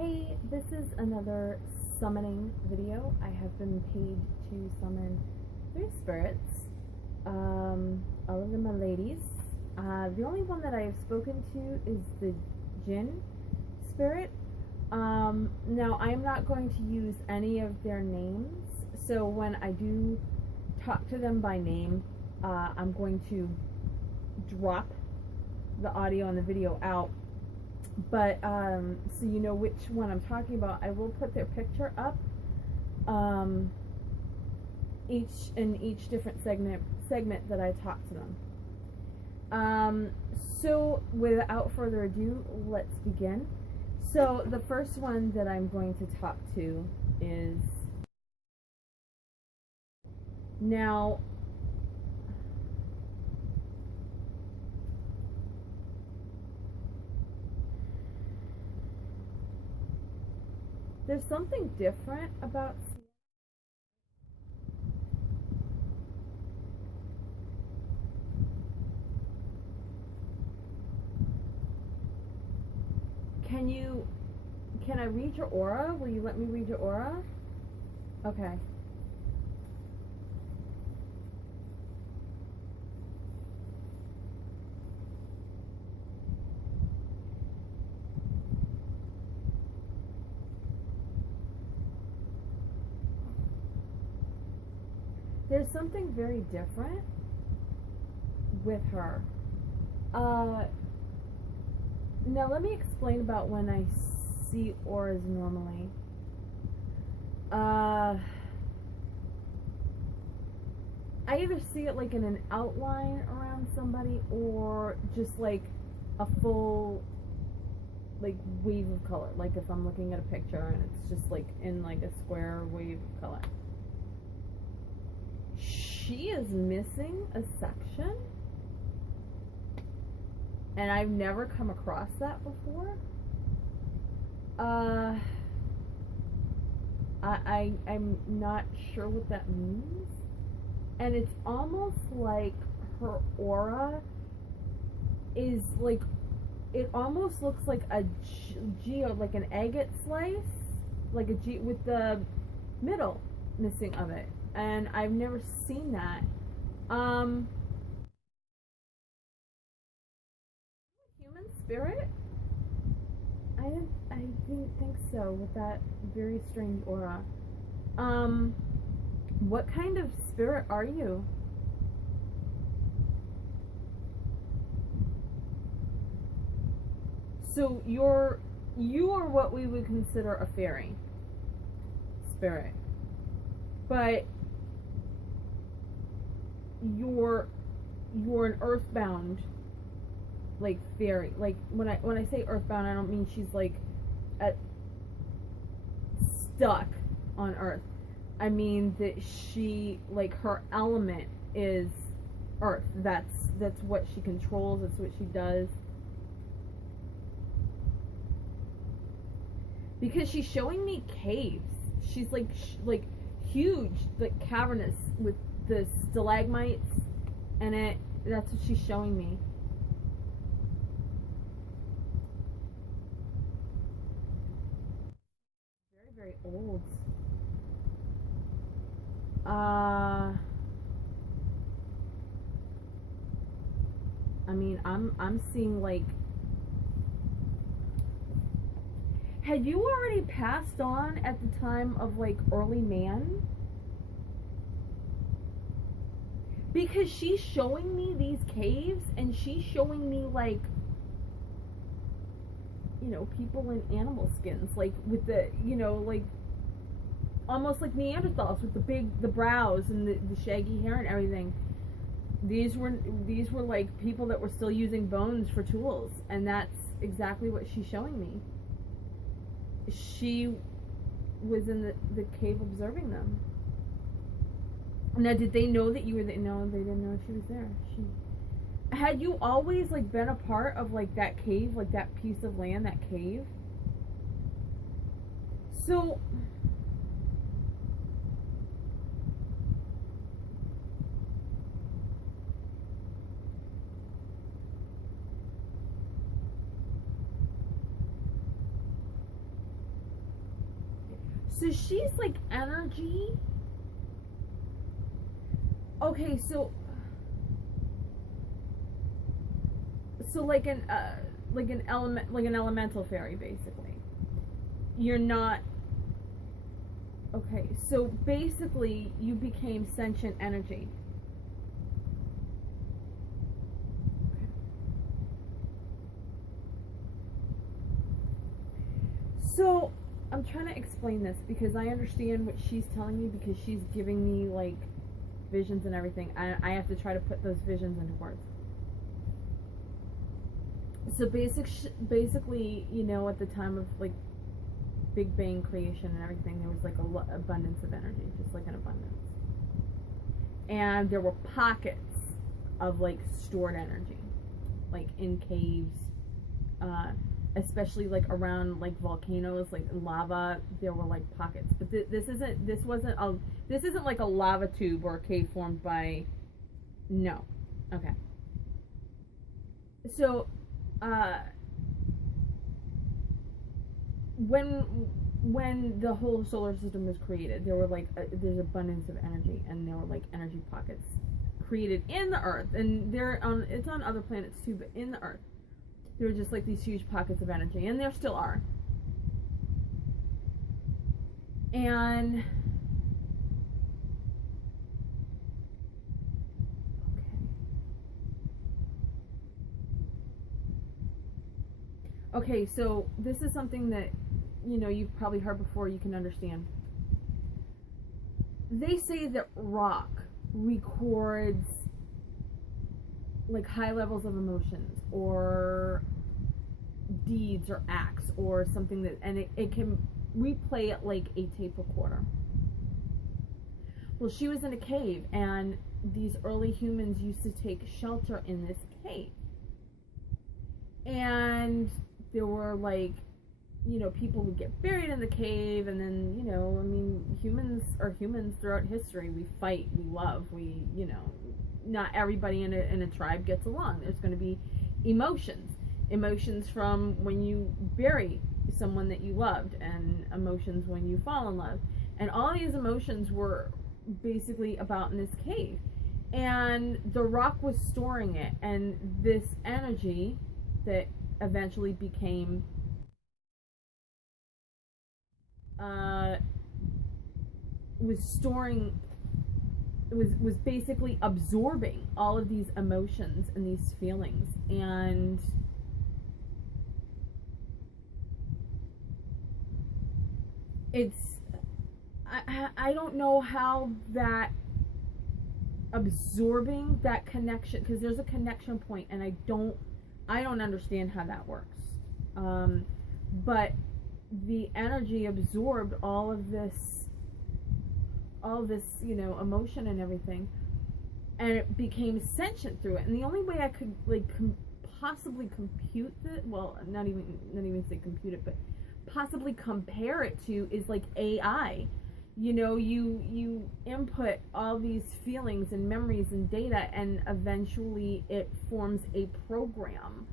Hey, this is another summoning video. I have been paid to summon 3 spirits. All of them are ladies. The only one that I have spoken to is the Jinn spirit. Now, I'm not going to use any of their names, so when I do talk to them by name, I'm going to drop the audio and the video out. But so you know which one I'm talking about, I will put their picture up each different segment that I talk to them. So without further ado, let's begin. So the first one that I'm going to talk to is, now there's something different about can I read your aura? Will you let me read your aura? Okay. There's something very different with her. Now let me explain about when I see auras normally. I either see it like in an outline around somebody, or just like a full like wave of color. Like if I'm looking at a picture and it's just like in like a square wave of color. She is missing a section, and I've never come across that before. I'm not sure what that means, and it's almost like her aura is like, it almost looks like a geo, like an agate slice, like a G with the middle missing of it. And I've never seen that. Human spirit? I didn't think so with that very strange aura. What kind of spirit are you? So you are what we would consider a fairy spirit. But you're an earthbound like fairy. Like when I say earthbound, I don't mean she's like stuck on earth. I mean that she, like, her element is earth. That's what she controls. That's what she does. Because she's showing me caves. She's like huge, like cavernous, with the stalagmites in it. That's what she's showing me. Very, very old. I mean, I'm seeing like, had you already passed on at the time of like early man? Because she's showing me these caves, and she's showing me like, you know, people in animal skins, like with the, you know, like almost like Neanderthals with the brows and the shaggy hair and everything. These were like people that were still using bones for tools, and that's exactly what she's showing me. She was in the cave observing them. Now, did they know that you were there? No, they didn't know she was there. Had you always like been a part of like that cave, like that piece of land, that cave? So So she's like energy. Okay, so like an elemental fairy, basically. You're not. Okay, so basically you became sentient energy. Okay. So I'm trying to explain this because I understand what she's telling me, because she's giving me like visions and everything. I have to try to put those visions into words. So basically, you know, at the time of like Big Bang creation and everything, there was like a abundance of energy, just like an abundance. And there were pockets of like stored energy, like in caves, especially like around like volcanoes, like lava. There were like pockets, but this isn't like a lava tube or a cave formed by. No, okay. So, when the whole solar system was created, there were like there's abundance of energy, and there were like energy pockets created in the earth, and it's on other planets too, but in the earth there were just like these huge pockets of energy, and there still are. And okay, so this is something that, you know, you've probably heard before, you can understand. They say that rock records like high levels of emotions or deeds or acts or something, that, and it can replay it like a tape recorder. Well, she was in a cave, and these early humans used to take shelter in this cave. And there were like, you know, people would get buried in the cave, and then, you know, I mean, humans are humans throughout history. We fight, we love, we, you know, not everybody in a tribe gets along. There's going to be emotions from when you bury someone that you loved, and emotions when you fall in love, and all these emotions were basically about in this cave, and the rock was storing it, and this energy that eventually became was basically absorbing all of these emotions and these feelings. And I don't know how that absorbing that connection, because there's a connection point, and I don't understand how that works, but the energy absorbed all this, you know, emotion and everything, and it became sentient through it. And the only way I could like possibly compute it, well, not even say compute it, but possibly compare it to, is like AI. You know, you input all these feelings and memories and data, and eventually it forms a program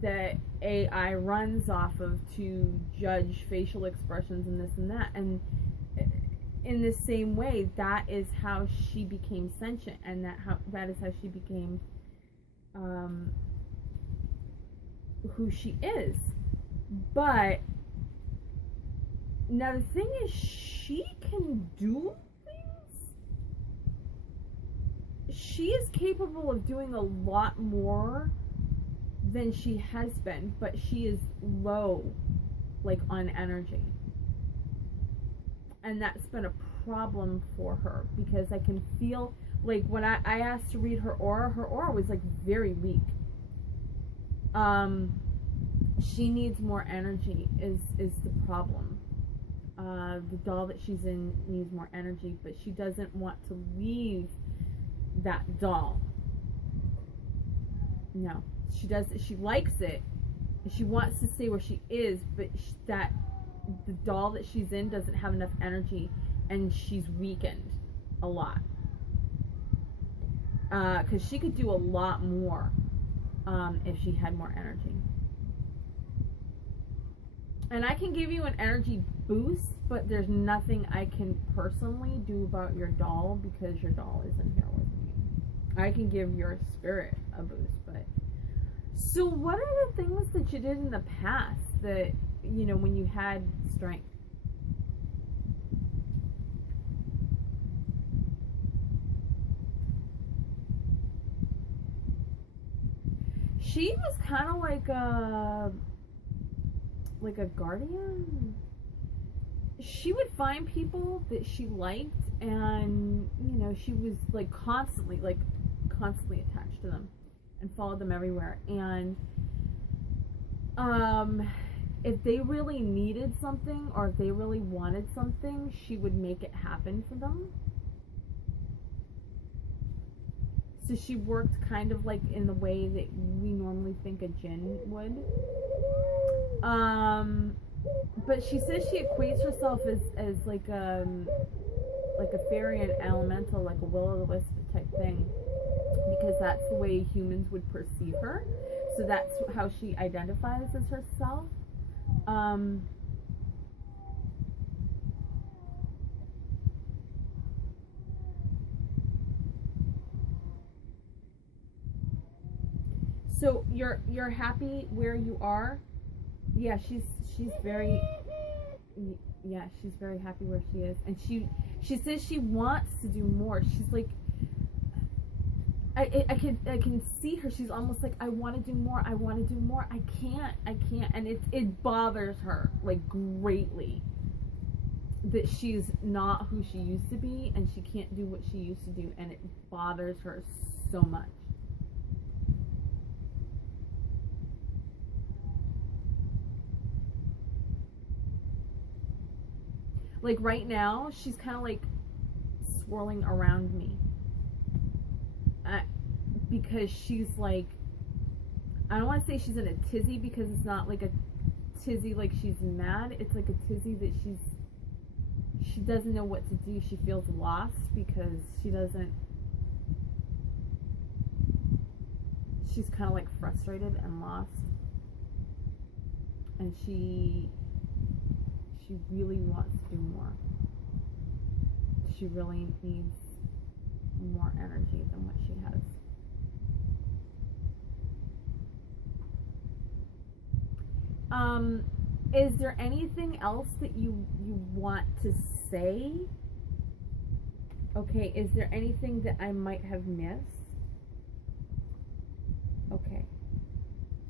that AI runs off of to judge facial expressions and this and that. And in the same way, that is how she became sentient, and that is how she became who she is. But now the thing is, she can do things. She is capable of doing a lot more than she has been, but she is low, like, on energy. And that's been a problem for her, because I can feel, like, when I asked to read her aura was, like, very weak. She needs more energy is the problem. The doll that she's in needs more energy, but she doesn't want to leave that doll. No, she does. She likes it. She wants to stay where she is, but the doll that she's in doesn't have enough energy, and she's weakened a lot. Because she could do a lot more if she had more energy. And I can give you an energy boost, but there's nothing I can personally do about your doll because your doll isn't here with me. I can give your spirit a boost, but so what are the things that you did in the past that, you know, when you had strength? She was kind of like a guardian. She would find people that she liked, and you know, she was like constantly attached to them and followed them everywhere. And if they really needed something or if they really wanted something, she would make it happen for them. So she worked kind of like in the way that we normally think a jinn would. But she says she equates herself as like a fairy and elemental, like a will-o'-the-wisp type thing, because that's the way humans would perceive her. So that's how she identifies as herself. So you're happy where you are? Yeah, she's very, yeah, she's very happy where she is, and she says she wants to do more. She's like, I can see her. She's almost like, I want to do more. I want to do more. I can't, and it bothers her like greatly that she's not who she used to be, and she can't do what she used to do, and it bothers her so much. Like right now, she's kind of like swirling around me. Because she's like, I don't want to say she's in a tizzy, because it's not like a tizzy like she's mad. It's like a tizzy that she doesn't know what to do. She feels lost because she's kind of like frustrated and lost. And she really wants to do more. She really needs more energy than what she has. Is there anything else that you want to say? Okay, is there anything that I might have missed? Okay.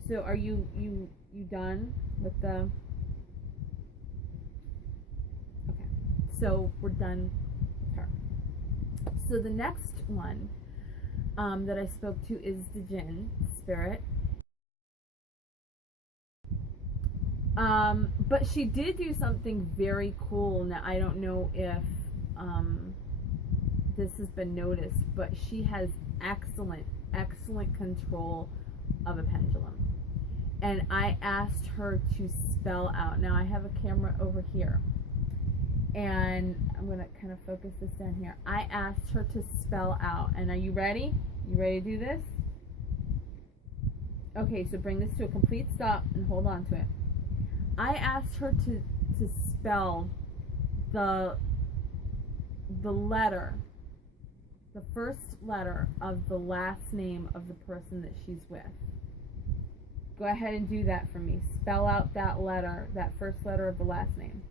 So are you done with the... Okay. So we're done with her. So the next one that I spoke to is the jinn spirit. But she did do something very cool. Now, I don't know if this has been noticed, but she has excellent control of a pendulum. And I asked her to spell out. Now, I have a camera over here, and I'm going to kind of focus this down here. I asked her to spell out. And are you ready? You ready to do this? Okay, so bring this to a complete stop and hold on to it. I asked her to spell the letter, the first letter of the last name of the person that she's with. Go ahead and do that for me. Spell out that letter, that first letter of the last name.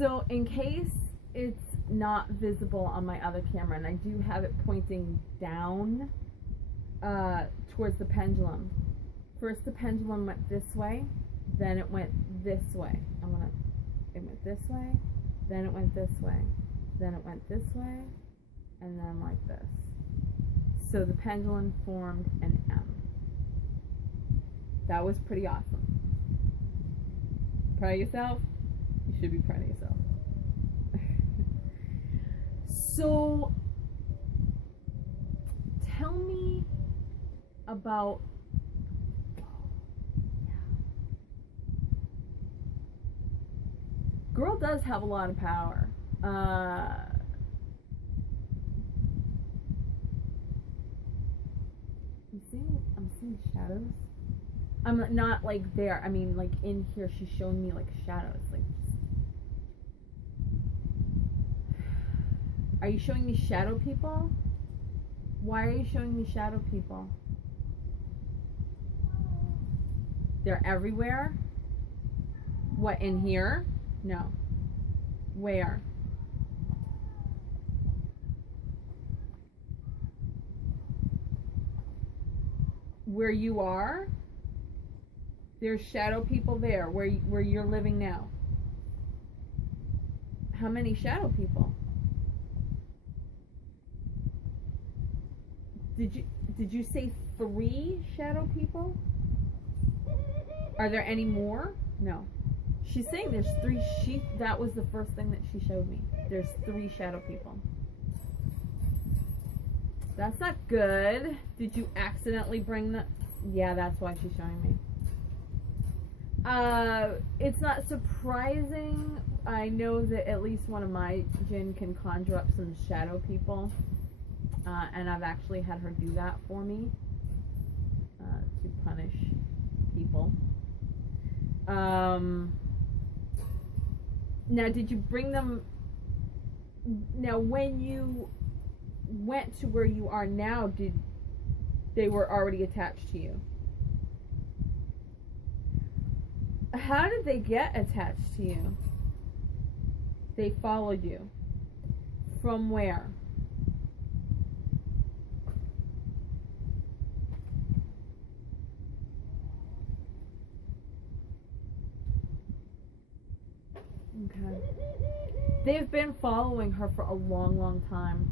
So in case it's not visible on my other camera, and I do have it pointing down towards the pendulum. First the pendulum went this way, then it went this way. It went this way, then it went this way, then it went this way, and then like this. So the pendulum formed an M. That was pretty awesome. Proud of yourself? You should be proud of yourself. So, tell me about... Girl does have a lot of power. I'm seeing shadows. I'm not like there. I mean, like in here, she's showing me like shadows. Like, are you showing me shadow people? Why are you showing me shadow people? They're everywhere. What, in here? No. Where? Where you are? There's shadow people there, where you're living now. How many shadow people? Did you say 3 shadow people? Are there any more? No. She's saying there's 3. That was the first thing that she showed me. There's 3 shadow people. That's not good. Did you accidentally bring the... Yeah, that's why she's showing me. It's not surprising. I know that at least one of my jinn can conjure up some shadow people. And I've actually had her do that for me. To punish people. Now, did you bring them... Now, when you went to where you are now, they were already attached to you? How did they get attached to you? They followed you. From where? Okay. They've been following her for a long, long time.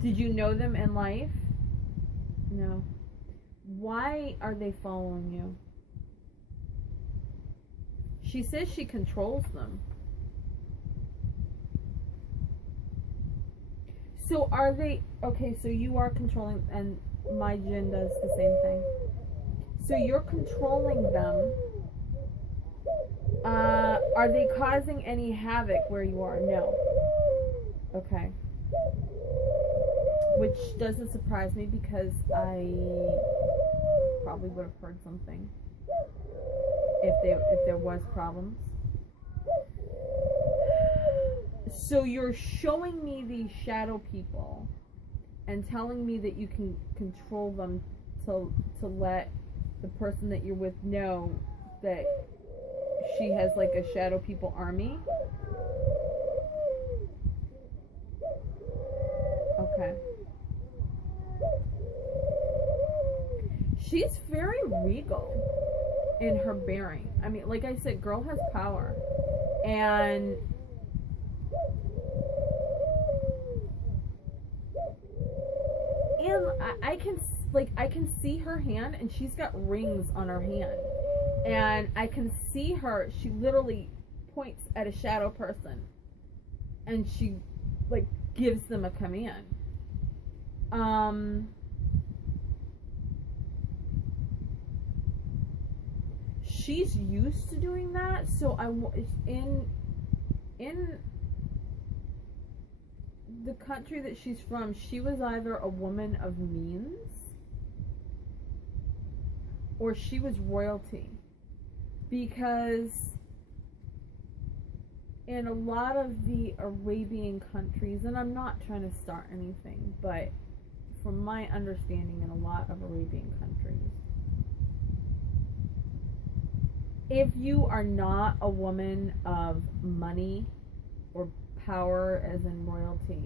Did you know them in life? No. Why are they following you? She says she controls them. So are they... Okay, so you are controlling... And my jinn does the same thing. So you're controlling them. Are they causing any havoc where you are? No. Okay. Which doesn't surprise me because I probably would have heard something if there was problems. So you're showing me these shadow people and telling me that you can control them to let the person that you're with know that she has like a shadow people army. Okay. She's very regal in her bearing. I mean, like I said, girl has power. And I can see her hand, and she's got rings on her hand. And I can see her, she literally points at a shadow person. And she, like, gives them a command. She's used to doing that, so in the country that she's from, she was either a woman of means or she was royalty. Because in a lot of the Arabian countries, and I'm not trying to start anything, but from my understanding, in a lot of Arabian countries, if you are not a woman of money or power, as in royalty,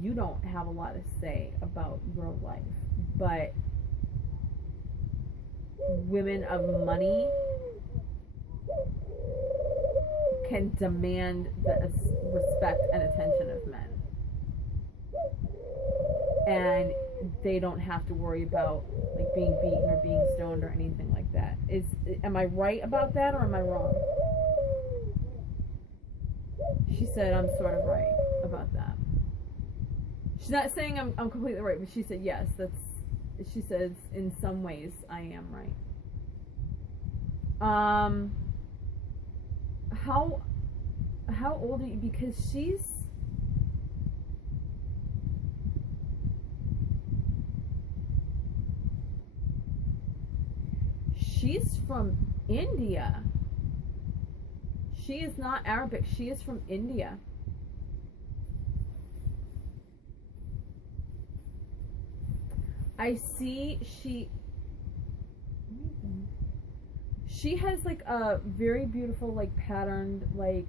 you don't have a lot to say about your life. But women of money can demand the respect and attention of men. And they don't have to worry about like being beaten or being stoned or anything like that. Am I right about that, or am I wrong? She said I'm sort of right about that. She's not saying I'm completely right, but she said yes, she says in some ways I am right. How old are you? Because she's from India. She is not Arabic. She is from India. I see she has like a very beautiful like patterned like,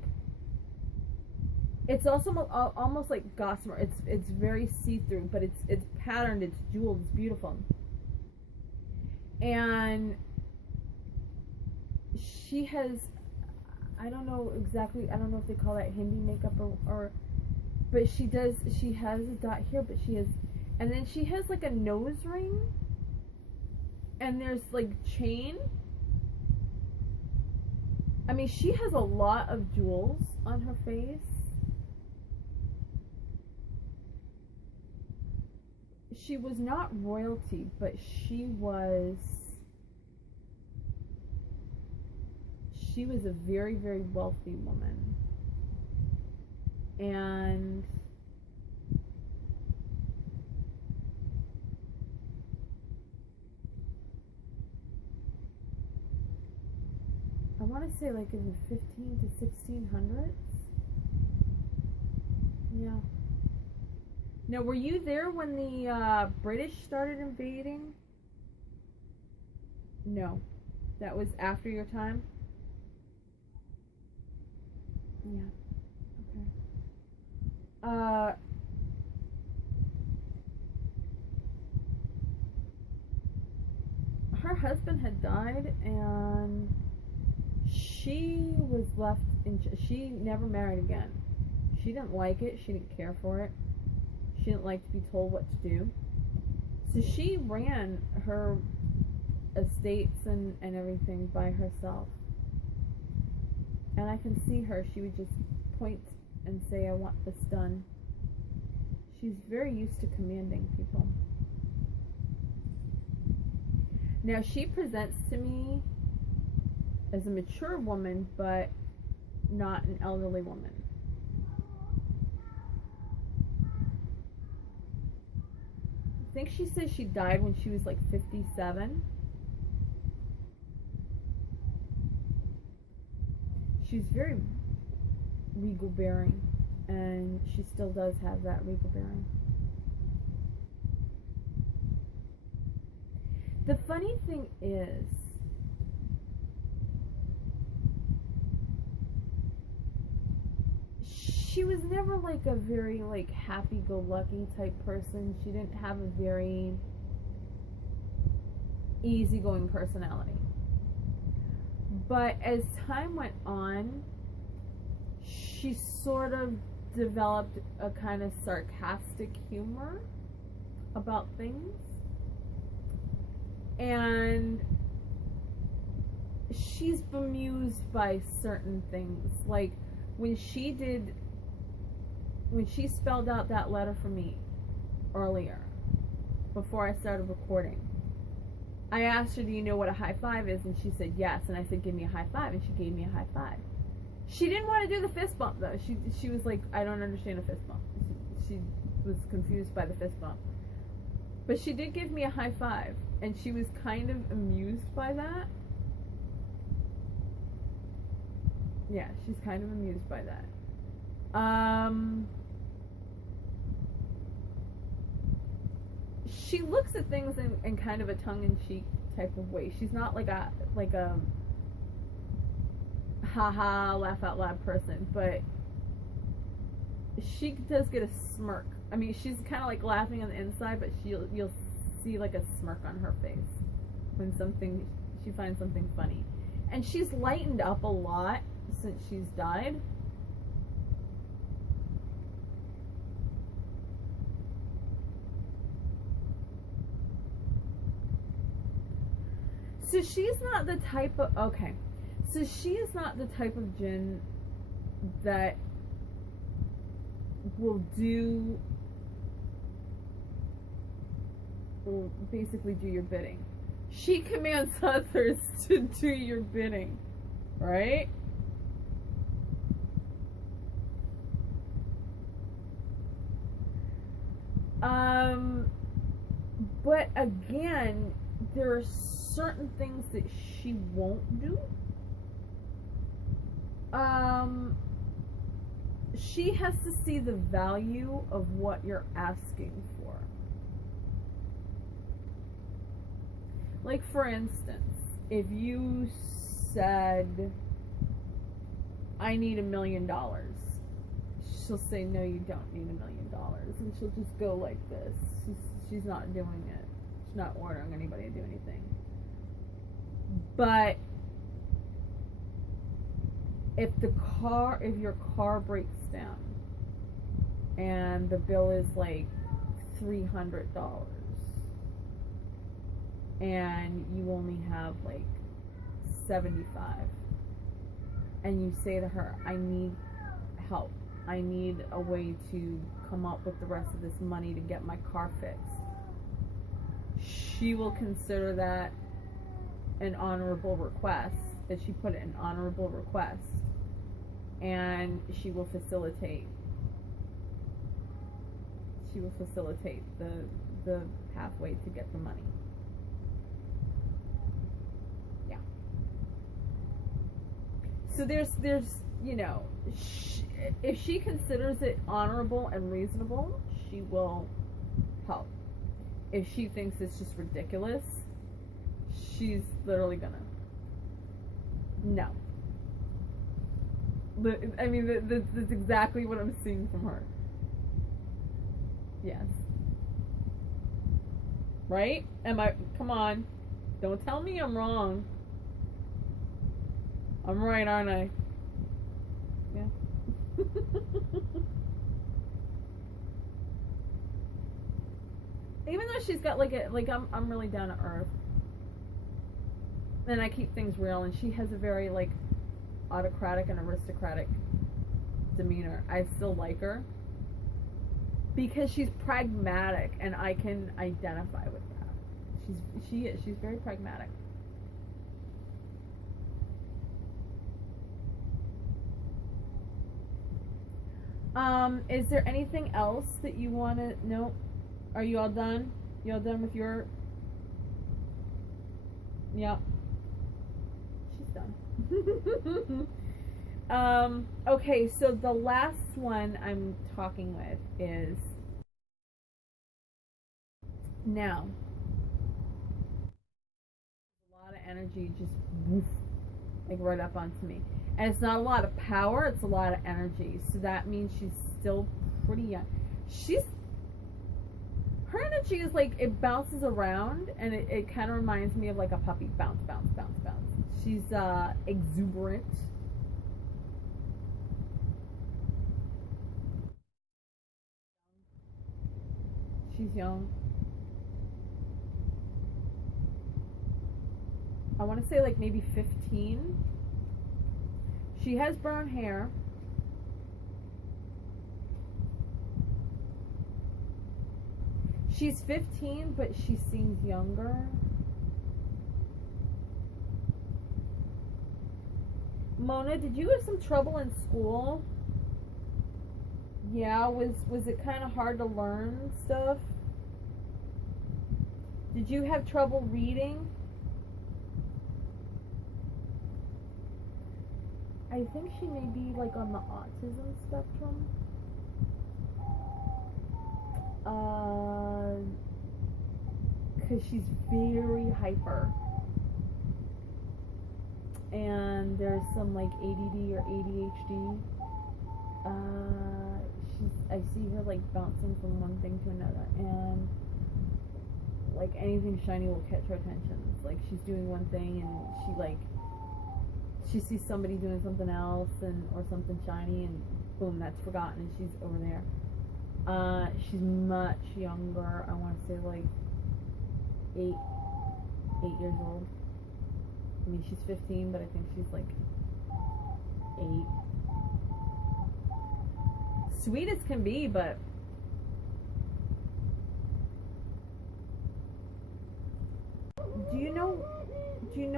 it's also almost like gossamer. It's very see-through, but it's patterned, it's jeweled, it's beautiful. And she has, I don't know exactly, I don't know if they call that Hindi makeup or but she has a dot here, but she has, and then she has like a nose ring, and there's like chain. I mean, she has a lot of jewels on her face. She was not royalty, but she was a very, very wealthy woman. And I want to say like in the 15 to 1600s. Yeah. Now, were you there when the British started invading? No. That was after your time? Yeah. Okay. Her husband had died, and she was left in. She never married again. She didn't like it. She didn't care for it. She didn't like to be told what to do. So she ran her estates and everything by herself. And I can see her. She would just point and say, I want this done. She's very used to commanding people. Now, she presents to me as a mature woman, but not an elderly woman. I think she says she died when she was like 57. She's very regal bearing, and she still does have that regal bearing. The funny thing is, she was never like a very like happy-go-lucky type person. She didn't have a very easygoing personality. But as time went on, she sort of developed a kind of sarcastic humor about things. And she's bemused by certain things. Like when she spelled out that letter for me earlier, before I started recording, I asked her, do you know what a high five is? And she said yes. And I said, give me a high five. And she gave me a high five. She didn't want to do the fist bump, though. She was like, I don't understand a fist bump. She was confused by the fist bump. But she did give me a high five. And she was kind of amused by that. Yeah, she's kind of amused by that. She looks at things in kind of a tongue-in-cheek type of way. She's not like a haha laugh out loud person, but she does get a smirk. I mean, she's kind of like laughing on the inside, but you'll see like a smirk on her face when she finds something funny. And she's lightened up a lot since she's died. So she's not the type of, okay, so she is not the type of jinn that will basically do your bidding. She commands others to do your bidding, right? But again, there are certain things that she won't do. She has to see the value of what you're asking for. Like, for instance, if you said, I need $1 million, she'll say, no, you don't need $1 million. And she'll just go like this. She's not doing it. She's not ordering anybody to do anything. But if your car breaks down and the bill is like $300 and you only have like 75, and you say to her, I need help, I need a way to come up with the rest of this money to get my car fixed, she will consider that an honorable request, that she put it an honorable request, and she will facilitate the pathway to get the money. Yeah. So there's you know, if she considers it honorable and reasonable, she will help. If she thinks it's just ridiculous, she's literally gonna no. I mean, that's exactly what I'm seeing from her. Yes. Right? Come on. Don't tell me I'm wrong. I'm right, aren't I? Yeah. Even though she's got I'm really down to earth. And I keep things real, and she has a very autocratic and aristocratic demeanor. I still like her because she's pragmatic, and I can identify with that. She's very pragmatic. Is there anything else that you want to know? Are you all done? You all done with your? Yep. She's done. Okay, so the last one I'm talking with is now. A lot of energy just woof, right up onto me. And it's not a lot of power, it's a lot of energy. So that means she's still pretty young. Her energy is it bounces around, and it kind of reminds me of a puppy. Bounce, bounce, bounce, bounce. She's exuberant. She's young. I want to say maybe 15. She has brown hair. She's 15, but she seems younger. Mona, did you have some trouble in school? Yeah, was it kind of hard to learn stuff? Did you have trouble reading? I think she may be on the autism spectrum. Because she's very hyper. and there's some like ADD or ADHD. I see her like bouncing from one thing to another, and like anything shiny will catch her attention. It's like she's doing one thing and she sees somebody doing something else or something shiny, and boom, that's forgotten and she's over there. She's much younger. I want to say like 8 years old. I mean, she's 15, but I think she's like 8. Sweet as can be, but do you know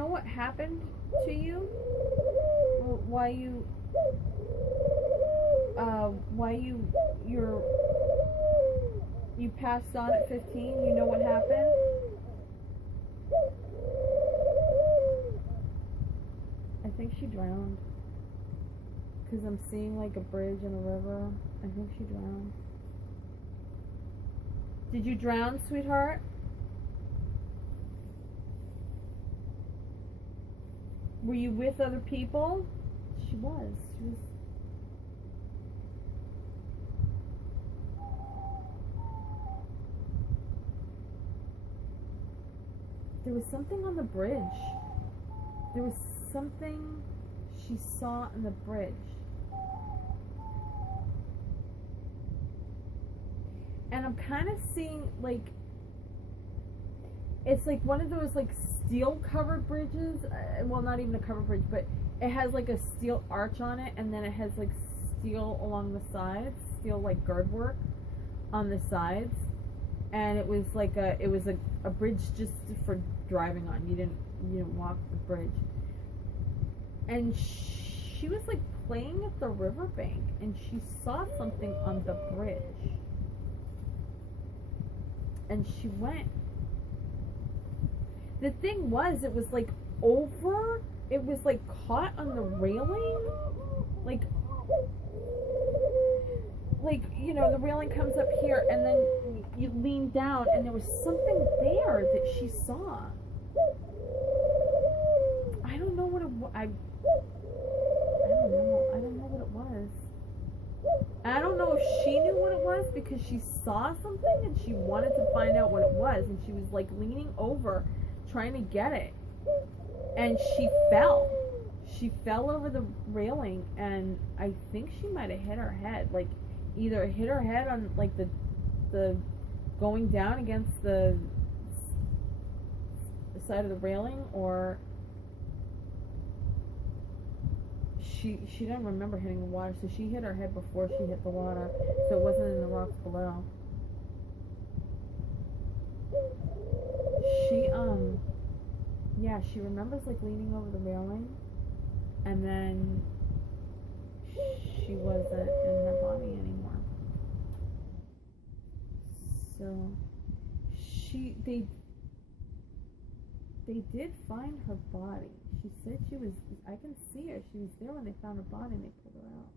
what happened to you? Why you passed on at 15? You know what happened? I think she drowned. Because I'm seeing like a bridge and a river. I think she drowned. Did you drown, sweetheart? Were you with other people? She was. There was something on the bridge. There was something she saw on the bridge. And I'm kind of seeing like, it's like one of those like steel covered bridges. Well, not even a covered bridge, but it has like a steel arch on it, and then it has like steel along the sides, steel like gird work on the sides. And it was like a bridge just for driving on. You didn't walk the bridge. And she was like playing at the riverbank, and she saw something on the bridge. And she went. The thing was, it was like over. It was like caught on the railing, like you know, the railing comes up here, and then you lean down, and there was something there that she saw. I don't know what it was. I don't know. I don't know what it was. I don't know if she knew what it was, because she saw something and she wanted to find out what it was, and she was like leaning over trying to get it, and she fell. She fell over the railing, and I think she might have hit her head, like either hit her head on like the going down against the side of the railing, or she didn't remember hitting the water, so she hit her head before she hit the water, so it wasn't in the rocks below. She remembers like leaning over the railing, and then she wasn't in her body anymore. So they did find her body. She said she was, I can see her, she was there when they found her body and they pulled her out.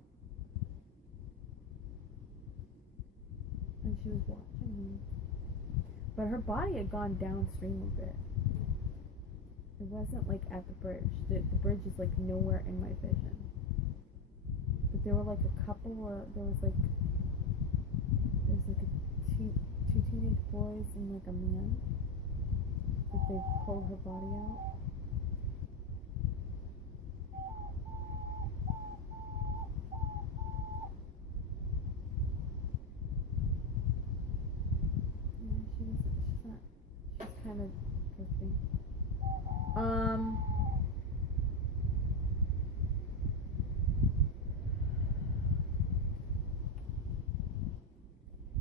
And she was watching me. But her body had gone downstream a bit. It wasn't like at the bridge. The bridge is like nowhere in my vision. But there were like a couple, there was like two teenage boys and like a man that they pulled her body out. She's kind of drifting.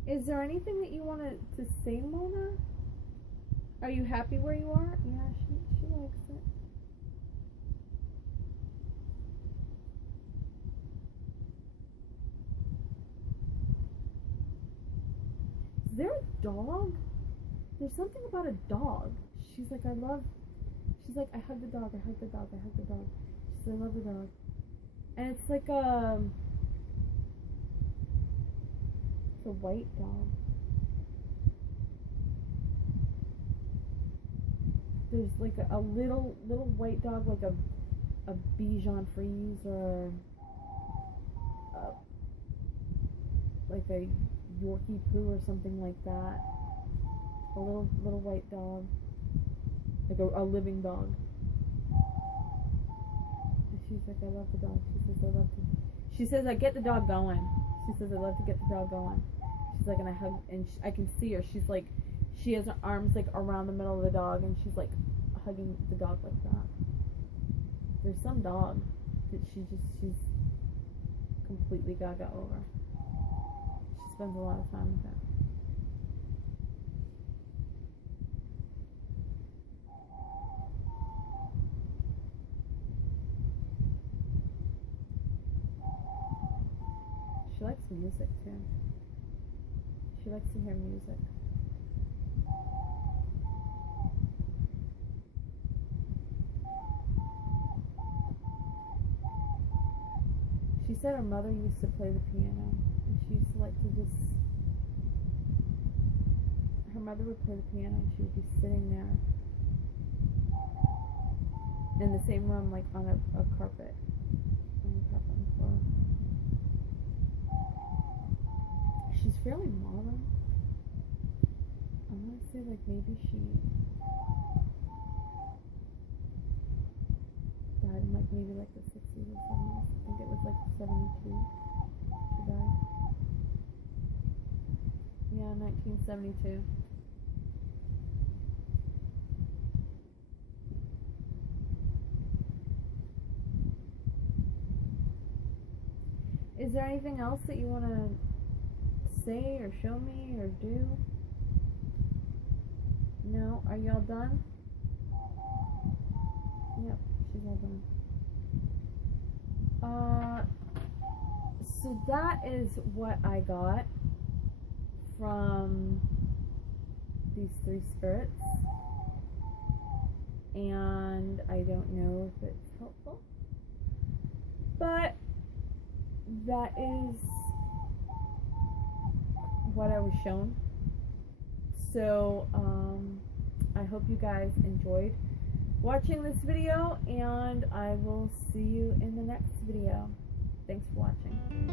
Is there anything that you wanted to say, Mona? Are you happy where you are? Yeah, she likes it. Is there a dog? There's something about a dog. She's like, I hug the dog, I hug the dog, I hug the dog. She says, I love the dog. And it's like it's a white dog. There's like a little white dog, like a a Bichon Frise or like a Yorkie Poo or something like that. A little white dog, like a living dog. And she's like, I love the dog. She says I get the dog going. She says I love to get the dog going. She's like, and I hug, and I can see her. She's like, she has her arms like around the middle of the dog, and she's like hugging the dog like that. There's some dog that she's completely gaga over. She spends a lot of time with it. She likes music too. She likes to hear music. She said her mother used to play the piano, and she used to like to just. Her mother would play the piano, and she would be sitting there in the same room, like on a carpet, on the carpet on the floor. She's fairly modern. I want to say like maybe she died in like maybe like the 60s or 70s. I think it was like 72 she died. Yeah, 1972. Is there anything else that you want to say or show me or do? No? Are y'all done? Yep, she's all done. So that is what I got from these three spirits. And I don't know if it's helpful, but that is what I was shown. So I hope you guys enjoyed watching this video, and I will see you in the next video. Thanks for watching.